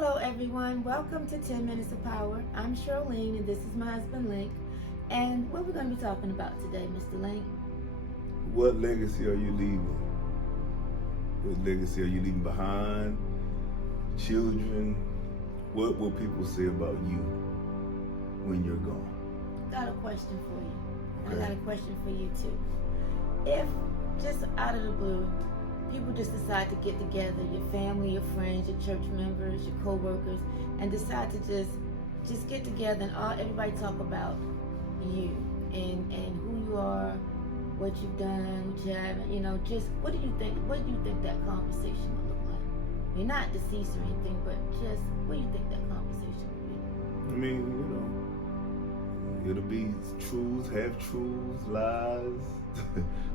Hello everyone, welcome to 10 Minutes of Power. I'm Charlene and this is my husband Link. And what we're going to be talking about today, Mr. Link? What legacy are you leaving? What legacy are you leaving behind? Children? What will people say about you when you're gone? Got a question for you. Okay. I got a question for you too. If just out of the blue, people just decide to get together, your family, your friends, your church members, your co-workers, and decide to just get together and everybody talk about you and who you are, what you've done, what you haven't, just what do you think that conversation would look like? You're not deceased or anything, but just what do you think that conversation would be? I mean, it'll be truths, half-truths, lies.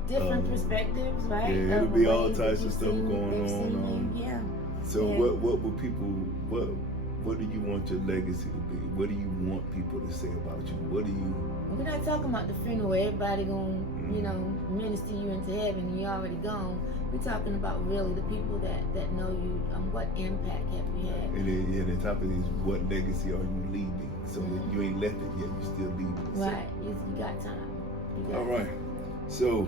Different perspectives, right? Yeah, it'll Of be all ways that types of you've stuff seen- going they've seen on. you. Yeah. So Yeah. what will people, what do you want your legacy to be? What do you want people to say about you? What do you... We're not talking about the funeral where everybody gonna, minister you into heaven and you're already gone. We're talking about really the people that know you. What impact have you had? And the topic is, what legacy are you leaving? So that you ain't left it yet, you still leaving it. So- Right. You got time. All right. So,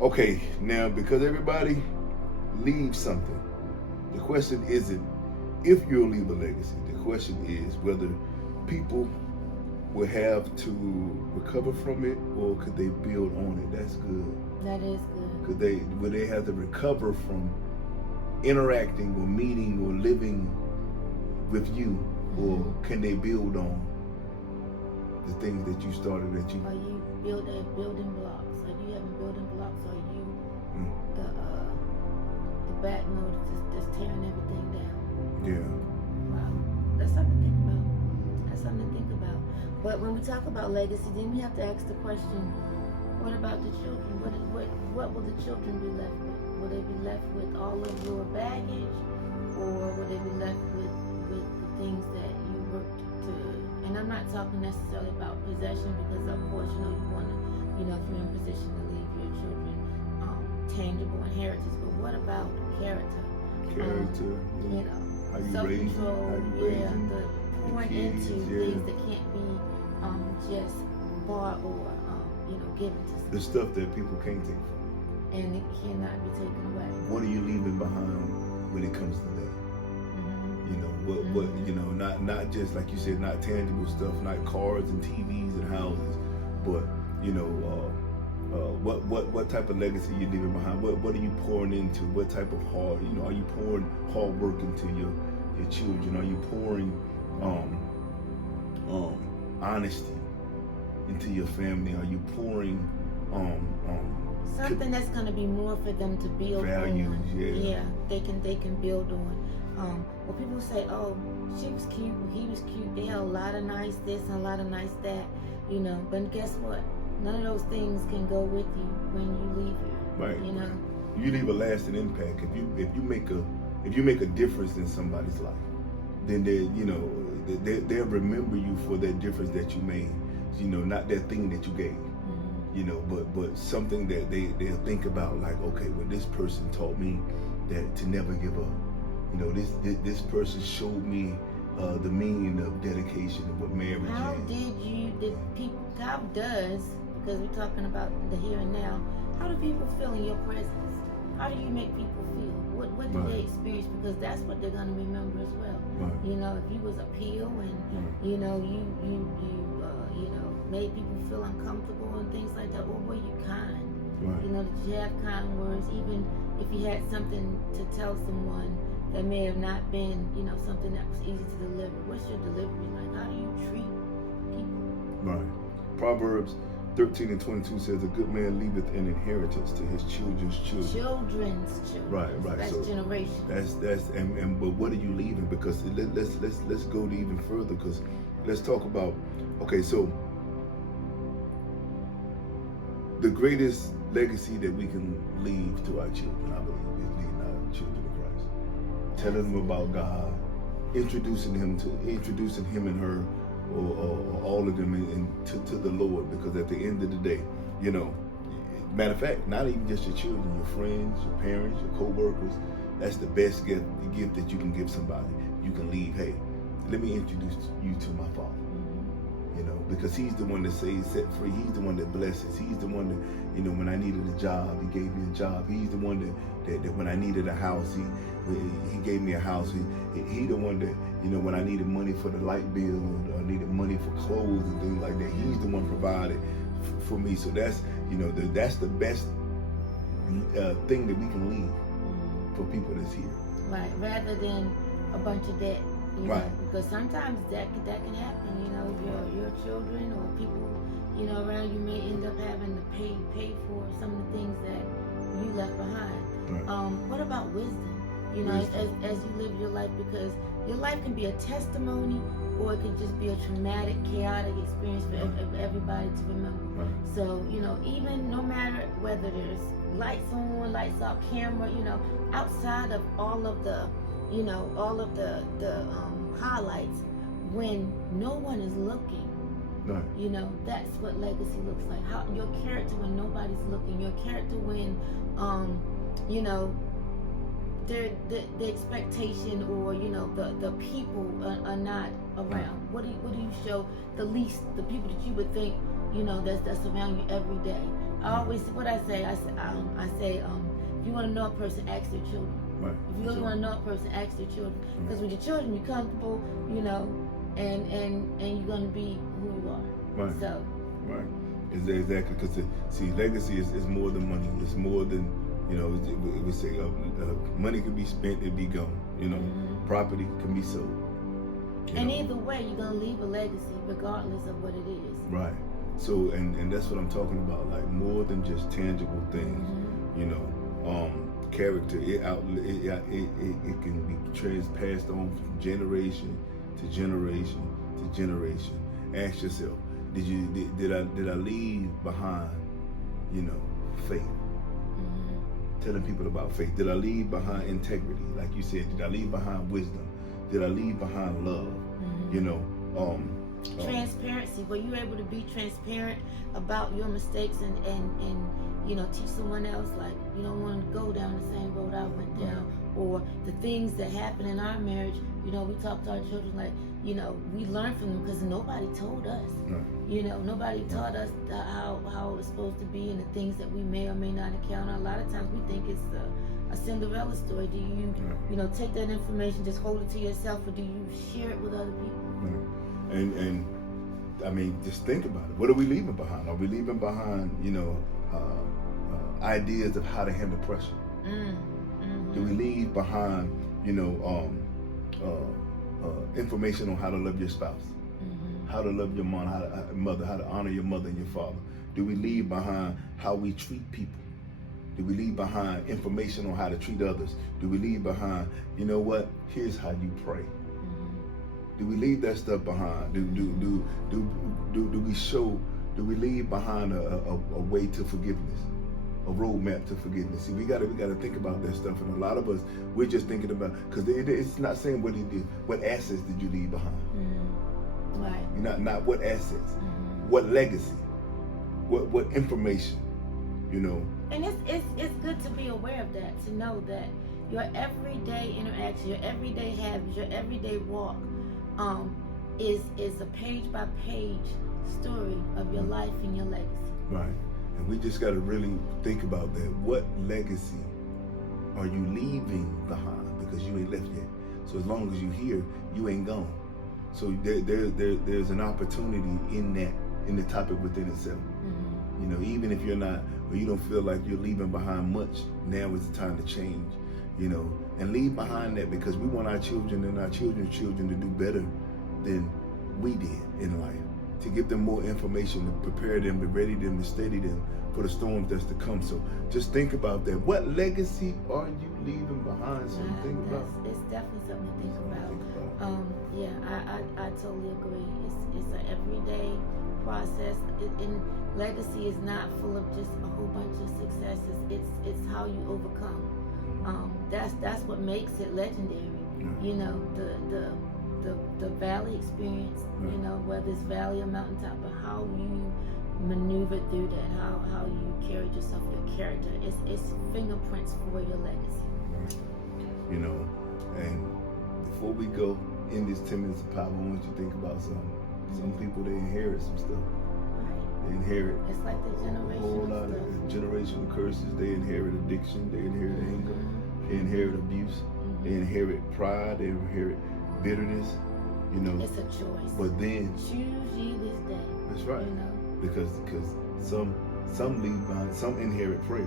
okay, now because everybody leaves something, the question isn't if you'll leave a legacy. The question is whether people will have to recover from it or could they build on it. That's good. That is good. Will they have to recover from interacting or meeting or living with you, or can they build on the things that you started that you... Are you building blocks? Are you having building blocks? Or are you the backbone just tearing everything down? Yeah. Wow. That's something to think about. That's something to think about. But when we talk about legacy, then we have to ask the question, what about the children? What will the children be left with? Will they be left with all of your baggage? Or will they be left with the things that you worked to... And I'm not talking necessarily about possession because of course, you want to, if you're in position to leave your children tangible inheritance, but what about character? Character. How you raising? The pouring kids, into things that can't be just bought or given to someone. The stuff that people can't take from you. And it cannot be taken away. What are you leaving behind when it comes to that? Not just like you said, not tangible stuff, not cars and TVs and houses, but what type of legacy you leaving behind? What are you pouring into? What type of are you pouring hard work into your children? Are you pouring honesty into your family? Are you pouring something that's going to be more for them to build values? on? Yeah, they can build on. Well, people say, oh, she was cute, he was cute. They had a lot of nice this and a lot of nice that, But guess what? None of those things can go with you when you leave here. Right. You leave a lasting impact. If you make a difference in somebody's life, then they'll remember you for that difference that you made. Not that thing that you gave. But something that they'll think about, like, okay, well, this person taught me that to never give up. This person showed me the meaning of dedication and what marriage is. How does, because we're talking about the here and now, how do people feel in your presence? How do you make people feel? What do they experience? Because that's what they're going to remember as well. Right. If you was a pill and, you made people feel uncomfortable and things like that, or were you kind? Right. Did you have kind words? Even if you had something to tell someone that may have not been, something that was easy to deliver. What's your delivery like? How do you treat people? Right. Proverbs 13:22 says, a good man leaveth an inheritance to his children's children. Children's children. Right. That's so generation. But what are you leaving? Because let's go even further, because let's talk about, okay, so the greatest legacy that we can leave to our children, I believe, is leaving our children to Christ. Telling them about God, introducing him and her, or all of them to the Lord, because at the end of the day, matter of fact, not even just your children, your friends, your parents, your co-workers, that's the best gift that you can give somebody. you can leave. Hey, let me introduce you to my Father. You know, because He's the one that saves, set free. He's the one that blesses. He's the one that, you know, when I needed a job, He gave me a job. He's the one that when I needed a house, He gave me a house. He the one that, you know, when I needed money for the light bill or needed money for clothes and things like that, He's the one provided for me. So that's, you know, that's the best thing that we can leave for people that's here. Right, rather than a bunch of debt. You Right. know, because sometimes that can happen. You know, your children or people, you know, around you may end up having to pay for some of the things that you left behind. Right. What about wisdom? You know, as you live your life, because your life can be a testimony, or it could just be a traumatic, chaotic experience for everybody to remember. Right. So, you know, even no matter whether there's lights on, lights off, camera, you know, outside of all of the, you know, all of the highlights, when no one is looking, Right. you know, that's what legacy looks like. How your character when nobody's looking, your character when, you know, the expectation, or you know, the people are not around. What do you show the least, the people that you would think, you know, that's around you every day? I always, what I say, if you want to know a person, ask their children. Right. If you really want to know a person, ask your children. Because with your children, you're comfortable, you know, and you're going to be who you are. Right. So. Right. Exactly. Because see, legacy is more than money. It's more than, you know, we say money can be spent, it be gone. You know, property can be sold. And either way, you're going to leave a legacy regardless of what it is. Right. So, and that's what I'm talking about. Like more than just tangible things. You know, character, it can be passed on from generation to generation to generation. Ask yourself, did I leave behind, you know, faith? Telling people about faith. Did I leave behind integrity? Like you said, did I leave behind wisdom? Did I leave behind love? You know, transparency, where you're able to be transparent about your mistakes and you know, teach someone else, like, you don't want to go down the same road I went down, or the things that happen in our marriage. You know, we talk to our children like, you know, we learn from them because nobody told us. You know, nobody taught us how it's supposed to be, and the things that we may or may not encounter. A lot of times we think it's a Cinderella story. Do you, you know, take that information, just hold it to yourself, or do you share it with other people? And I mean, just think about it. What are we leaving behind? Are we leaving behind, you know, ideas of how to handle pressure? Do we leave behind, you know, information on how to love your spouse, how to love your mom, how to honor your mother and your father? Do we leave behind how we treat people? Do we leave behind information on how to treat others? Do we leave behind, you know what, here's how you pray? Do we leave that stuff behind? Do we leave behind a way to forgiveness, a roadmap to forgiveness? See, we gotta think about that stuff, and a lot of us, we're just thinking about, because it's not saying what assets did you leave behind. Right. Not what assets, what legacy, what information, you know. And it's good to be aware of that, to know that your everyday interaction, your everyday habits, your everyday walk, is a page by page story of your life and your legacy. Right. And we just got to really think about that. What legacy are you leaving behind? Because you ain't left yet. So as long as you're here, you ain't gone. So there's an opportunity in that, in the topic within itself. You know, even if you're not, or you don't feel like you're leaving behind much, now is the time to change. You know, and leave behind that, because we want our children and our children's children to do better than we did in life. To give them more information, to prepare them, to ready them, to steady them for the storms that's to come. So just think about that. What legacy are you leaving behind? So think about. It's definitely something to think about. I totally agree. It's an everyday process. And legacy is not full of just a whole bunch of successes. It's how you overcome. That's what makes it legendary. You know, the valley experience, you know, whether it's valley or mountaintop, but how you maneuvered through that, how you carried yourself, your character, it's fingerprints for your legacy. You know, and before we go in this 10 minutes of power, I want you to think about something. Some people, they inherit some stuff. Right. They inherit It's like the a whole lot generational of stuff. generational curses. They inherit addiction. They inherit anger. They inherit abuse. They inherit pride. They inherit bitterness. You know. It's a choice. But then, Choose ye this day. that's right. You know. Because some leave behind. Some inherit prayer.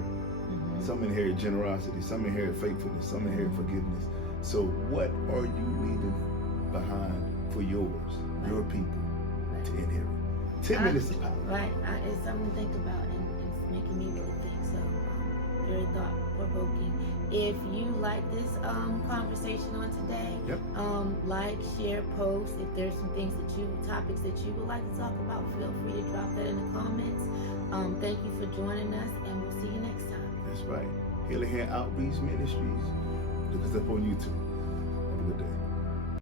Some inherit generosity. Some inherit faithfulness. Some inherit forgiveness. So what are you leaving behind for yours, your people, to inherit? 10 minutes of power. Right. It's something to think about, and it's making me really think. So, very thought-provoking. If you like this conversation on today, Yep. Like, share, post. If there's some topics that you would like to talk about, feel free to drop that in the comments. Thank you for joining us, and we'll see you next time. That's right. Healing Hand Outreach Ministries. Look us up on YouTube. Have a good day.